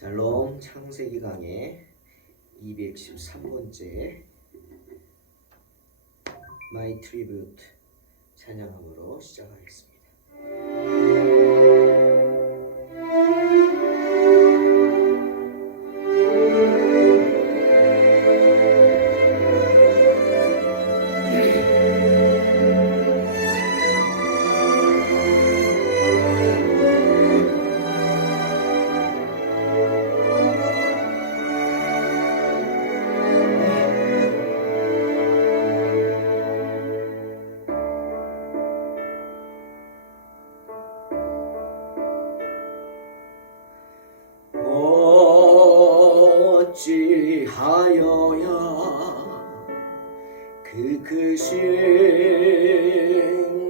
샬롬 창세기 강의 213번째 My Tribute 찬양함으로 시작하겠습니다. 어찌하여야 그 크신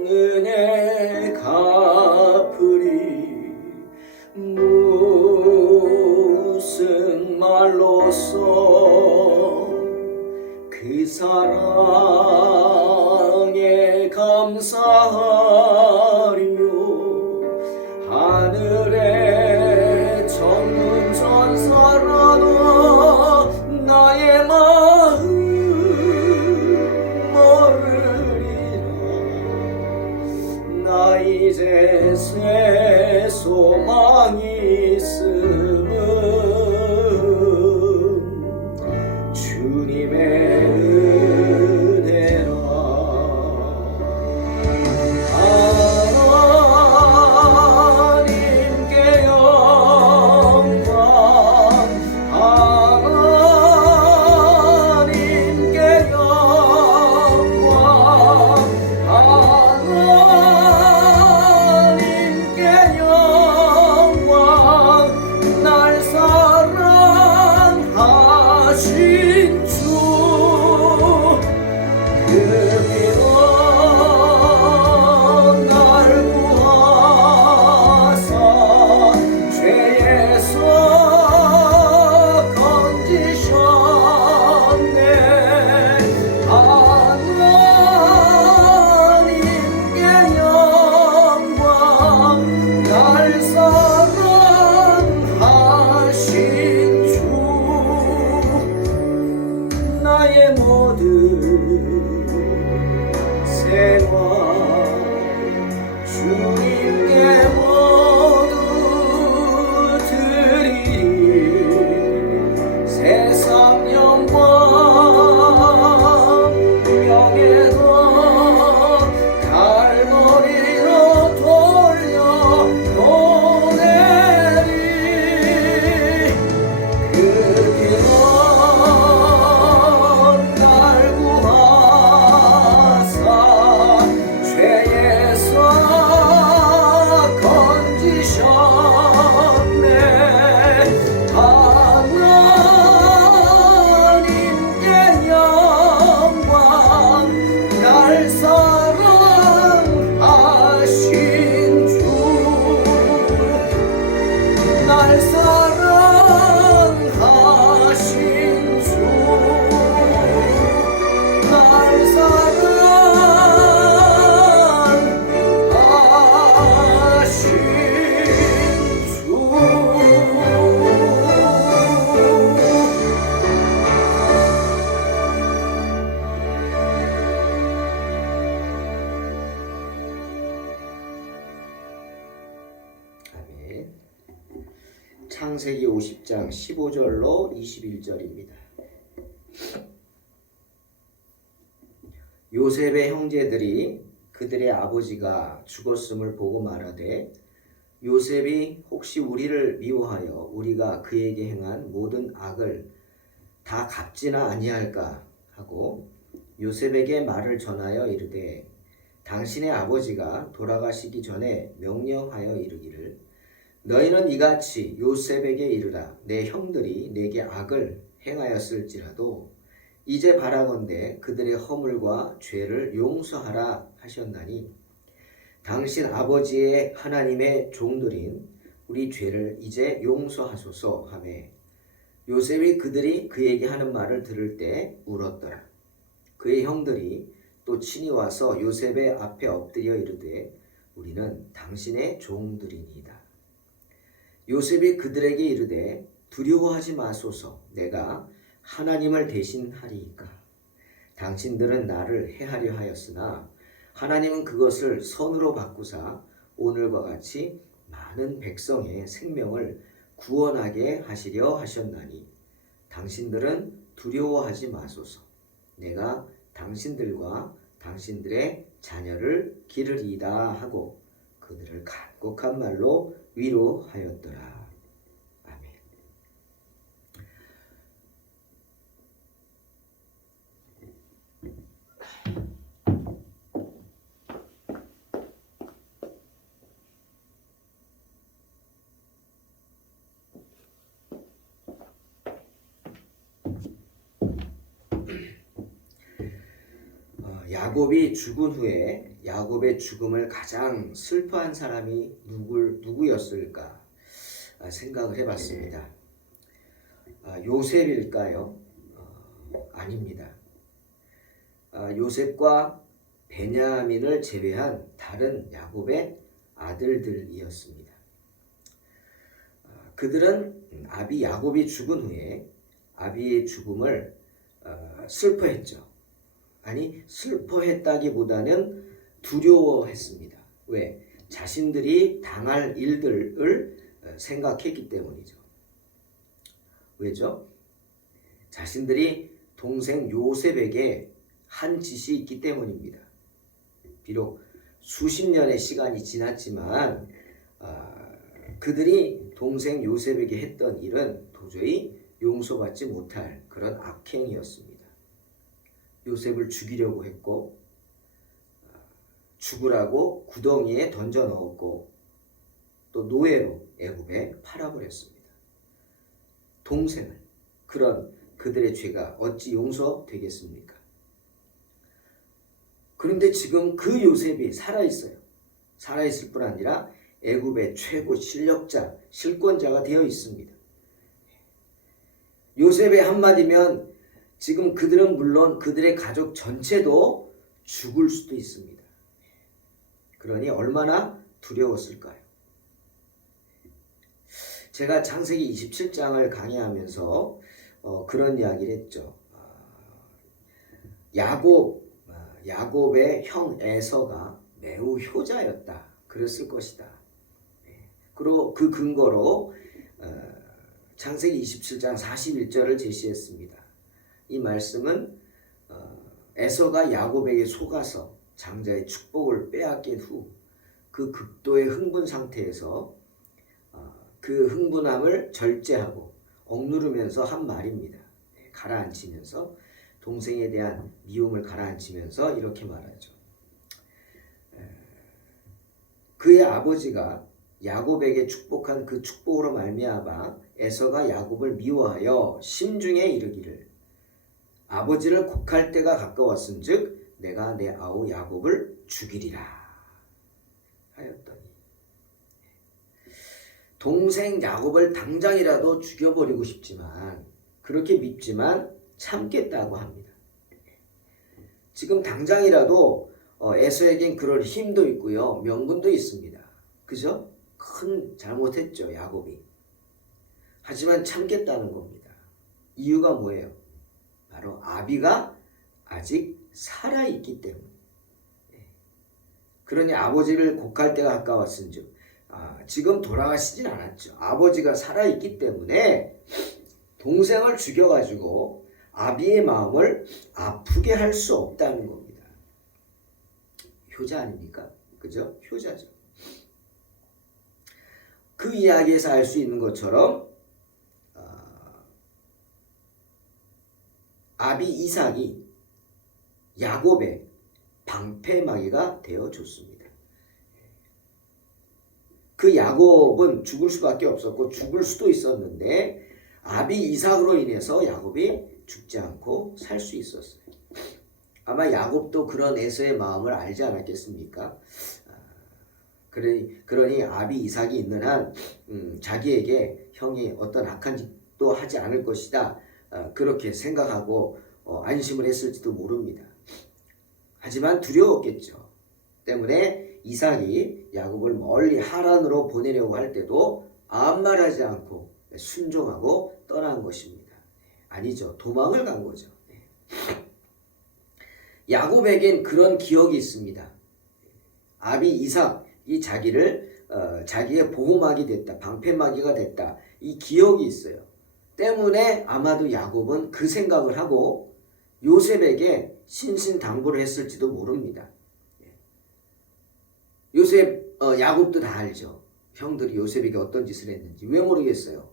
은혜 갚으리 무슨 말로써 그 사랑에 감사하리요 하늘에 정문 전사라도 나의 마음 모르리라 나 이제 새 소망이 있음은 주님의 창세기 50장 15절로 21절입니다. 요셉의 형제들이 그들의 아버지가 죽었음을 보고 말하되 요셉이 혹시 우리를 미워하여 우리가 그에게 행한 모든 악을 다 갚지나 아니할까 하고 요셉에게 말을 전하여 이르되 당신의 아버지가 돌아가시기 전에 명령하여 이르기를 너희는 이같이 요셉에게 이르라 내 형들이 내게 악을 행하였을지라도 이제 바라건대 그들의 허물과 죄를 용서하라 하셨나니 당신 아버지의 하나님의 종들인 우리 죄를 이제 용서하소서 하매 요셉이 그들이 그에게 하는 말을 들을 때 울었더라. 그의 형들이 또 친히 와서 요셉의 앞에 엎드려 이르되 우리는 당신의 종들이니이다. 요셉이 그들에게 이르되 두려워하지 마소서. 내가 하나님을 대신하리이까. 당신들은 나를 해하려 하였으나 하나님은 그것을 선으로 바꾸사 오늘과 같이 많은 백성의 생명을 구원하게 하시려 하셨나니 당신들은 두려워하지 마소서. 내가 당신들과 당신들의 자녀를 기르리이다 하고 그들을 간곡한 말로 위로하였더라. 아멘. 야곱이 죽은 후에 야곱의 죽음을 가장 슬퍼한 사람이 누구였을까 생각을 해봤습니다. 요셉일까요? 아닙니다. 요셉과 베냐민을 제외한 다른 야곱의 아들들이었습니다. 그들은 아비 야곱이 죽은 후에 아비의 죽음을 슬퍼했죠. 아니, 슬퍼했다기보다는 두려워했습니다. 왜? 자신들이 당할 일들을 생각했기 때문이죠. 왜죠? 자신들이 동생 요셉에게 한 짓이 있기 때문입니다. 비록 수십 년의 시간이 지났지만 그들이 동생 요셉에게 했던 일은 도저히 용서받지 못할 그런 악행이었습니다. 요셉을 죽이려고 했고 죽으라고 구덩이에 던져 넣었고 또 노예로 애굽에 팔아버렸습니다. 동생을, 그런 그들의 죄가 어찌 용서되겠습니까? 그런데 지금 그 요셉이 살아있어요. 살아있을 뿐 아니라 애굽의 최고 실력자, 실권자가 되어 있습니다. 요셉의 한마디면 지금 그들은 물론 그들의 가족 전체도 죽을 수도 있습니다. 그러니 얼마나 두려웠을까요? 제가 창세기 27장을 강의하면서 그런 이야기를 했죠. 야곱의 형 에서가 매우 효자였다. 그랬을 것이다. 그리고 그 근거로 창세기 27장 41절을 제시했습니다. 이 말씀은 에서가 야곱에게 속아서 장자의 축복을 빼앗긴 후 그 극도의 흥분 상태에서 그 흥분함을 절제하고 억누르면서 한 말입니다. 가라앉히면서 동생에 대한 미움을 가라앉히면서 이렇게 말하죠. 그의 아버지가 야곱에게 축복한 그 축복으로 말미암아 에서가 야곱을 미워하여 심중에 이르기를 아버지를 곡할 때가 가까웠은즉 내가 내 아우 야곱을 죽이리라 하였더니 동생 야곱을 당장이라도 죽여버리고 싶지만 그렇게 밉지만 참겠다고 합니다. 지금 당장이라도 에서에겐 그럴 힘도 있고요, 명분도 있습니다. 그죠? 큰 잘못했죠, 야곱이. 하지만 참겠다는 겁니다. 이유가 뭐예요? 바로 아비가 아직 살아있기 때문에. 그러니 아버지를 곡할 때가 가까웠은즉 지금 돌아가시진 않았죠. 아버지가 살아있기 때문에 동생을 죽여가지고 아비의 마음을 아프게 할 수 없다는 겁니다. 효자 아닙니까? 그죠? 효자죠. 그 이야기에서 알 수 있는 것처럼 아비 이삭이 야곱의 방패막이가 되어줬습니다. 그 야곱은 죽을 수밖에 없었고 죽을 수도 있었는데 아비 이삭으로 인해서 야곱이 죽지 않고 살 수 있었어요. 아마 야곱도 그런 에서의 마음을 알지 않았겠습니까? 그러니 아비 이삭이 있는 한 자기에게 형이 어떤 악한 짓도 하지 않을 것이다. 그렇게 생각하고 안심을 했을지도 모릅니다. 하지만 두려웠겠죠. 때문에 이삭이 야곱을 멀리 하란으로 보내려고 할 때도 아무 말하지 않고 순종하고 떠난 것입니다. 아니죠. 도망을 간 거죠. 야곱에겐 그런 기억이 있습니다. 아비 이삭이 자기의 보호막이 됐다. 방패막이가 됐다. 이 기억이 있어요. 때문에 아마도 야곱은 그 생각을 하고 요셉에게 신신당부를 했을지도 모릅니다. 야곱도 다 알죠. 형들이 요셉에게 어떤 짓을 했는지. 왜 모르겠어요.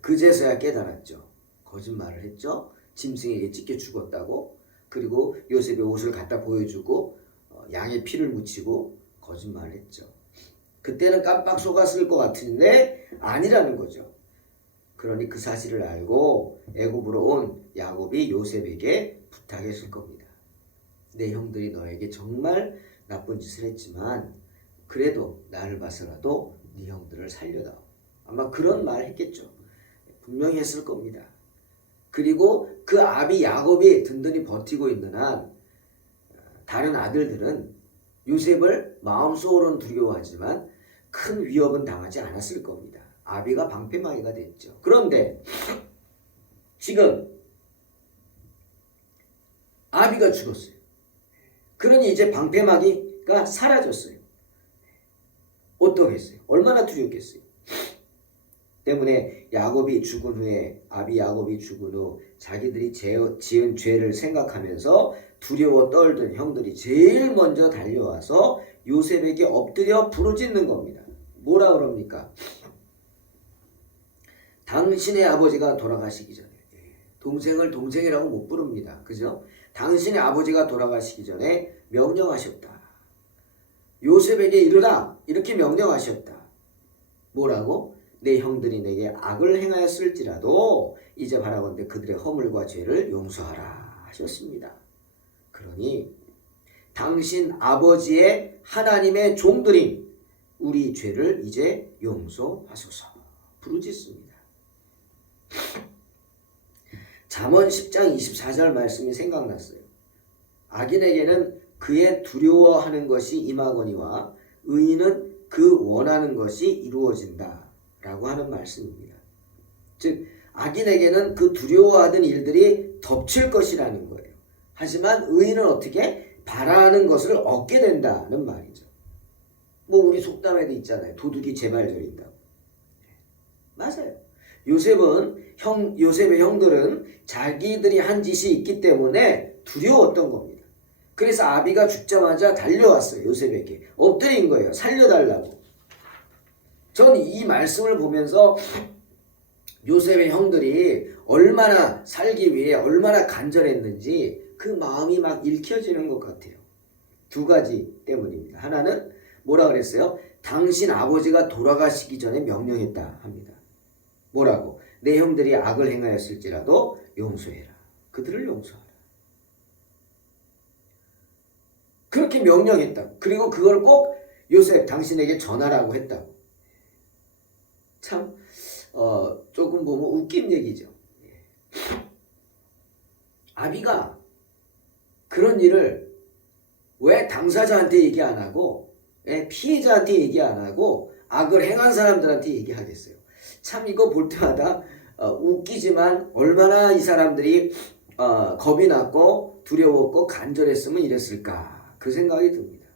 그제서야 깨달았죠. 거짓말을 했죠. 짐승에게 찢겨 죽었다고. 그리고 요셉의 옷을 갖다 보여주고 양의 피를 묻히고 거짓말을 했죠. 그때는 깜빡 속았을 것 같은데 아니라는 거죠. 그러니 그 사실을 알고 애굽으로 온 야곱이 요셉에게 부탁했을 겁니다. 내 형들이 너에게 정말 나쁜 짓을 했지만 그래도 나를 봐서라도 네 형들을 살려다오. 아마 그런 말을 했겠죠. 분명히 했을 겁니다. 그리고 그 아비 야곱이 든든히 버티고 있는 한 다른 아들들은 요셉을 마음속으로는 두려워하지만 큰 위협은 당하지 않았을 겁니다. 아비가 방패막이가 됐죠. 그런데 지금 아비가 죽었어요. 그러니 이제 방패막이가 사라졌어요. 어떠겠어요? 얼마나 두렵겠어요? 때문에 야곱이 죽은 후에 아비 야곱이 죽은 후 자기들이 지은 죄를 생각하면서 두려워 떨던 형들이 제일 먼저 달려와서 요셉에게 엎드려 부르짖는 겁니다. 뭐라 그럽니까? 당신의 아버지가 돌아가시기 전에 동생을 동생이라고 못 부릅니다. 그죠? 당신의 아버지가 돌아가시기 전에 명령하셨다. 요셉에게 이르라 이렇게 명령하셨다. 뭐라고? 내 형들이 내게 악을 행하였을지라도 이제 바라건대 그들의 허물과 죄를 용서하라 하셨습니다. 그러니 당신 아버지의 하나님의 종들인 우리 죄를 이제 용서하소서 부르짖습니다. 잠언 10장 24절 말씀이 생각났어요. 악인에게는 그의 두려워하는 것이 임하거니와 의인은 그 원하는 것이 이루어진다 라고 하는 말씀입니다. 즉 악인에게는 그 두려워하던 일들이 덮칠 것이라는 거예요. 하지만 의인은 어떻게? 바라는 것을 얻게 된다는 말이죠. 뭐 우리 속담에도 있잖아요. 도둑이 제발 저린다고. 맞아요. 요셉의 형들은 자기들이 한 짓이 있기 때문에 두려웠던 겁니다. 그래서 아비가 죽자마자 달려왔어요. 요셉에게. 엎드린 거예요. 살려달라고. 전 이 말씀을 보면서 요셉의 형들이 얼마나 살기 위해 얼마나 간절했는지 그 마음이 막 읽혀지는 것 같아요. 두 가지 때문입니다. 하나는 뭐라 그랬어요? 당신 아버지가 돌아가시기 전에 명령했다 합니다. 뭐라고? 내 형들이 악을 행하였을지라도 용서해라. 그들을 용서하라. 그렇게 명령했다. 그리고 그걸 꼭 요셉 당신에게 전하라고 했다고. 참 조금 보면 웃긴 얘기죠. 아비가 그런 일을 왜 당사자한테 얘기 안 하고 피해자한테 얘기 안 하고 악을 행한 사람들한테 얘기하겠어요. 참 이거 볼 때마다 웃기지만 얼마나 이 사람들이 겁이 났고 두려웠고 간절했으면 이랬을까 그 생각이 듭니다.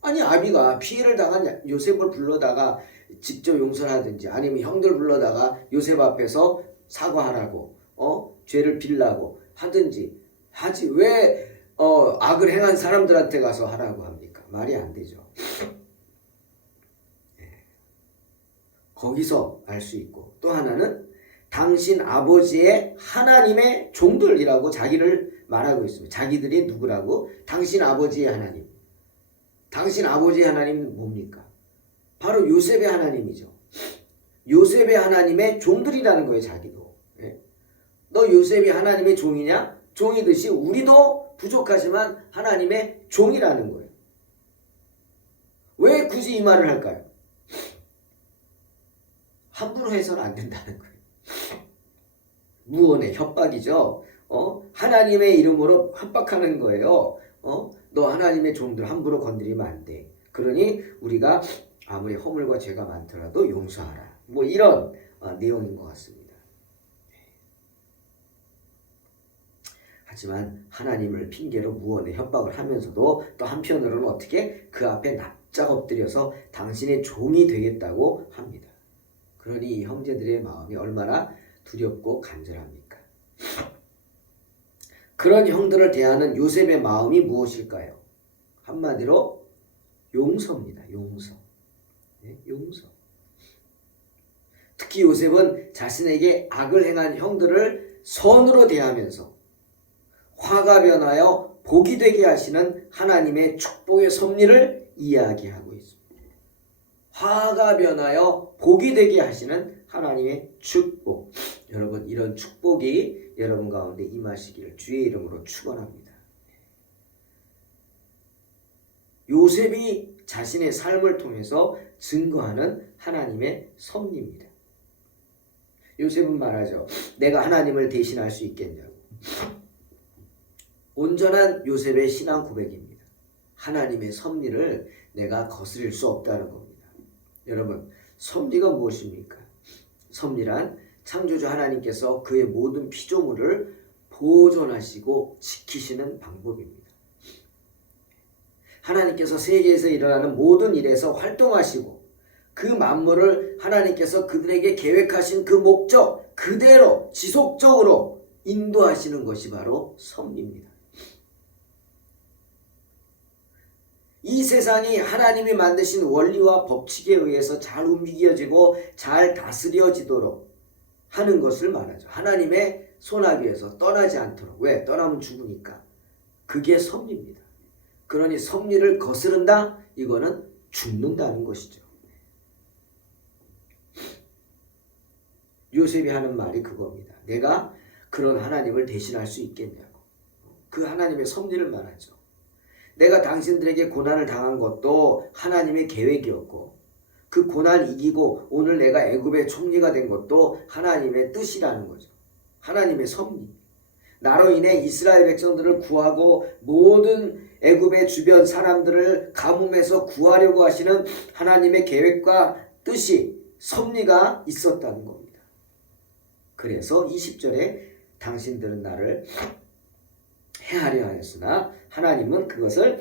아니 아비가 피해를 당한 요셉을 불러다가 직접 용서를 하든지 아니면 형들 불러다가 요셉 앞에서 사과하라고 죄를 빌라고 하든지 하지 왜 악을 행한 사람들한테 가서 하라고 합니까? 말이 안 되죠. 거기서 알 수 있고 또 하나는 당신 아버지의 하나님의 종들이라고 자기를 말하고 있습니다. 자기들이 누구라고? 당신 아버지의 하나님. 당신 아버지의 하나님은 뭡니까? 바로 요셉의 하나님이죠. 요셉의 하나님의 종들이라는 거예요. 자기도. 너 요셉이 하나님의 종이냐? 종이듯이 우리도 부족하지만 하나님의 종이라는 거예요. 왜 굳이 이 말을 할까요? 함부로 해서는 안 된다는 거예요. 무언의 협박이죠. 하나님의 이름으로 협박하는 거예요. 너 하나님의 종들 함부로 건드리면 안 돼. 그러니 우리가 아무리 허물과 죄가 많더라도 용서하라. 뭐 이런 내용인 것 같습니다. 하지만 하나님을 핑계로 무언의 협박을 하면서도 또 한편으로는 어떻게 그 앞에 납작 엎드려서 당신의 종이 되겠다고 합니다. 그러니 이 형제들의 마음이 얼마나 두렵고 간절합니까? 그런 형들을 대하는 요셉의 마음이 무엇일까요? 한마디로 용서입니다. 용서. 네? 용서. 특히 요셉은 자신에게 악을 행한 형들을 선으로 대하면서 화가 변하여 복이 되게 하시는 하나님의 축복의 섭리를 이야기하고 있습니다. 화가 변하여 복이 되게 하시는 하나님의 축복. 여러분, 이런 축복이 여러분 가운데 임하시기를 주의 이름으로 축원합니다. 요셉이 자신의 삶을 통해서 증거하는 하나님의 섭리입니다. 요셉은 말하죠. 내가 하나님을 대신할 수 있겠냐고. 온전한 요셉의 신앙 고백입니다. 하나님의 섭리를 내가 거스릴 수 없다는 겁니다. 여러분, 섭리가 무엇입니까? 섭리란 창조주 하나님께서 그의 모든 피조물을 보존하시고 지키시는 방법입니다. 하나님께서 세계에서 일어나는 모든 일에서 활동하시고 그 만물을 하나님께서 그들에게 계획하신 그 목적 그대로 지속적으로 인도하시는 것이 바로 섭리입니다. 이 세상이 하나님이 만드신 원리와 법칙에 의해서 잘 움직여지고 잘 다스려지도록 하는 것을 말하죠. 하나님의 손아귀에서 떠나지 않도록. 왜? 떠나면 죽으니까. 그게 섭리입니다. 그러니 섭리를 거스른다? 이거는 죽는다는 것이죠. 요셉이 하는 말이 그겁니다. 내가 그런 하나님을 대신할 수 있겠냐고. 그 하나님의 섭리를 말하죠. 내가 당신들에게 고난을 당한 것도 하나님의 계획이었고 그 고난 이기고 오늘 내가 애굽의 총리가 된 것도 하나님의 뜻이라는 거죠. 하나님의 섭리. 나로 인해 이스라엘 백성들을 구하고 모든 애굽의 주변 사람들을 가뭄에서 구하려고 하시는 하나님의 계획과 뜻이 섭리가 있었다는 겁니다. 그래서 20절에 당신들은 나를 해하려 하였으나 하나님은 그것을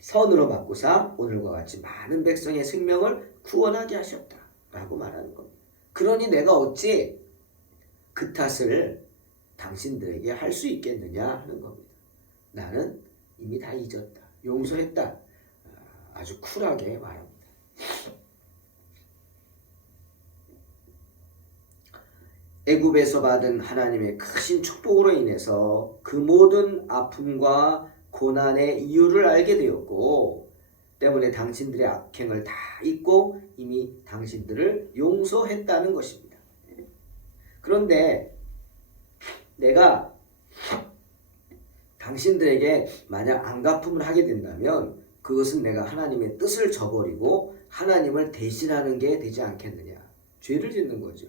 선으로 바꾸사 오늘과 같이 많은 백성의 생명을 구원하게 하셨다 라고 말하는 겁니다. 그러니 내가 어찌 그 탓을 당신들에게 할 수 있겠느냐 하는 겁니다. 나는 이미 다 잊었다. 용서했다. 아주 쿨하게 말합니다. 애굽에서 받은 하나님의 크신 축복으로 인해서 그 모든 아픔과 고난의 이유를 알게 되었고 때문에 당신들의 악행을 다 잊고 이미 당신들을 용서했다는 것입니다. 그런데 내가 당신들에게 만약 안갚음을 하게 된다면 그것은 내가 하나님의 뜻을 저버리고 하나님을 대신하는 게 되지 않겠느냐. 죄를 짓는 거죠.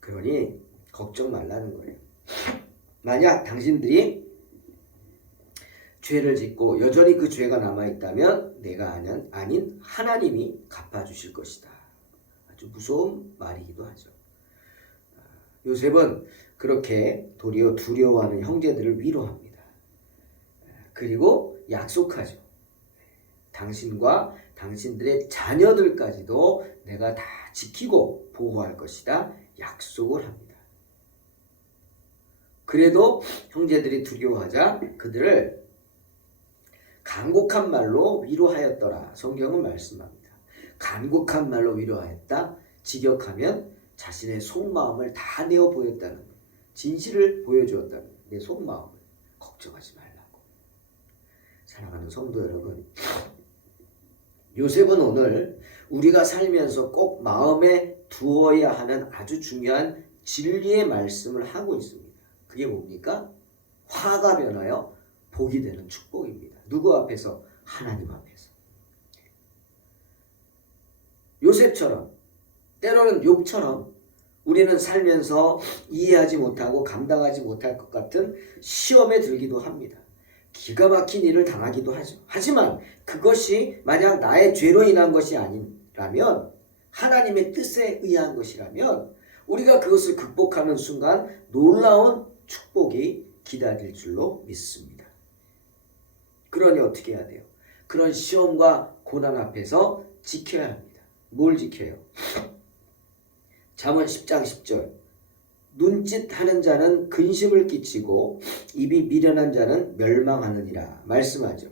그러니 걱정 말라는 거예요. 만약 당신들이 죄를 짓고 여전히 그 죄가 남아있다면 내가 아닌 하나님이 갚아주실 것이다. 아주 무서운 말이기도 하죠. 요셉은 그렇게 도리어 두려워하는 형제들을 위로합니다. 그리고 약속하죠. 당신과 당신들의 자녀들까지도 내가 다 지키고 보호할 것이다. 약속을 합니다. 그래도 형제들이 두려워하자 그들을 간곡한 말로 위로하였더라. 성경은 말씀합니다. 간곡한 말로 위로하였다. 직역하면 자신의 속마음을 다 내어 보였다는 거예요. 진실을 보여주었다는 거예요. 내 속마음을. 걱정하지 말라고. 사랑하는 성도 여러분, 요셉은 오늘 우리가 살면서 꼭 마음에 두어야 하는 아주 중요한 진리의 말씀을 하고 있습니다. 그게 뭡니까? 화가 변하여 복이 되는 축복입니다. 누구 앞에서? 하나님 앞에서. 요셉처럼 때로는 욥처럼 우리는 살면서 이해하지 못하고 감당하지 못할 것 같은 시험에 들기도 합니다. 기가 막힌 일을 당하기도 하죠. 하지만 그것이 만약 나의 죄로 인한 것이 아니라면 하나님의 뜻에 의한 것이라면 우리가 그것을 극복하는 순간 놀라운 축복이 기다릴 줄로 믿습니다. 그러니 어떻게 해야 돼요? 그런 시험과 고난 앞에서 지켜야 합니다. 뭘 지켜요? 잠언 10장 10절 눈짓하는 자는 근심을 끼치고 입이 미련한 자는 멸망하느니라 말씀하죠.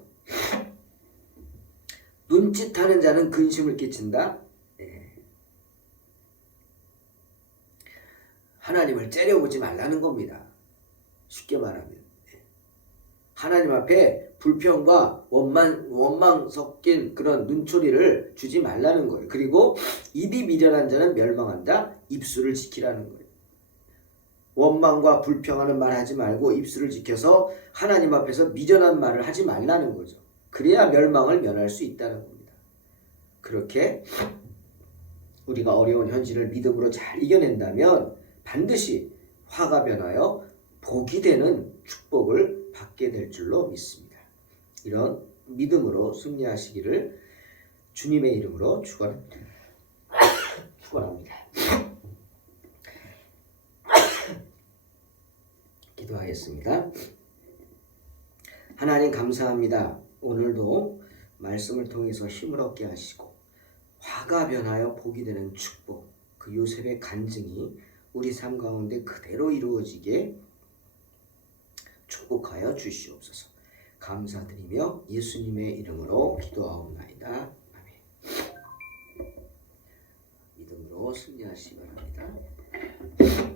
눈짓하는 자는 근심을 끼친다. 하나님을 째려보지 말라는 겁니다. 쉽게 말하면 하나님 앞에 불평과 원망 섞인 그런 눈초리를 주지 말라는 거예요. 그리고 입이 미련한 자는 멸망한다. 입술을 지키라는 거예요. 원망과 불평하는 말 하지 말고 입술을 지켜서 하나님 앞에서 미련한 말을 하지 말라는 거죠. 그래야 멸망을 면할 수 있다는 겁니다. 그렇게 우리가 어려운 현실을 믿음으로 잘 이겨낸다면 반드시 화가 변하여 복이 되는 축복을 받게 될 줄로 믿습니다. 이런 믿음으로 승리하시기를 주님의 이름으로 축원합니다. 기도하겠습니다. 하나님 감사합니다. 오늘도 말씀을 통해서 힘을 얻게 하시고 화가 변하여 복이 되는 축복, 그 요셉의 간증이 우리 삶 가운데 그대로 이루어지게 축복하여 주시옵소서. 감사드리며 예수님의 이름으로 기도하옵나이다. 아멘. 믿음으로 승리하시기 바랍니다.